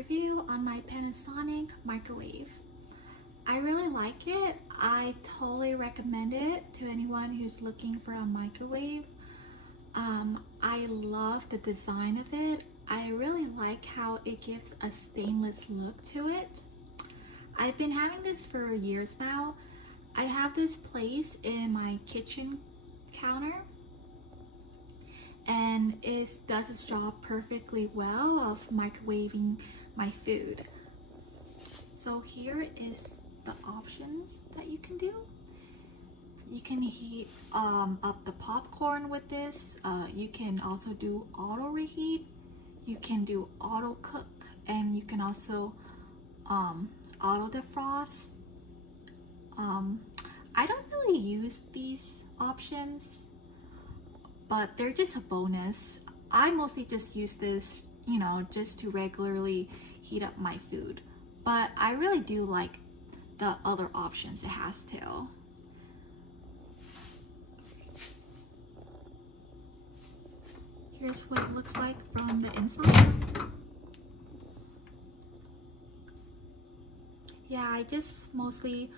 review on my Panasonic microwave. I really like it. I totally recommend it to anyone who's looking for a microwave. I love the design of it. I really like how it gives a stainless look to it. I've been having this for years now. I have this placed in my kitchen counter, and it does its job perfectly well of microwaving my food. So here is the options that you can do. You can heat up the popcorn with this. You can also do auto reheat. You can do auto cook, and you can also auto defrost. I don't really use these options, but they're just a bonus. I mostly just use this, just to regularly heat up my food. But I really do like the other options it has too. Here's what it looks like from the inside. Yeah, I just mostly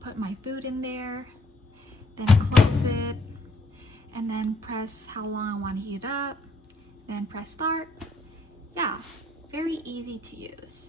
put my food in there, then close it, and then press how long I want to heat it up, then press start. Yeah, very easy to use.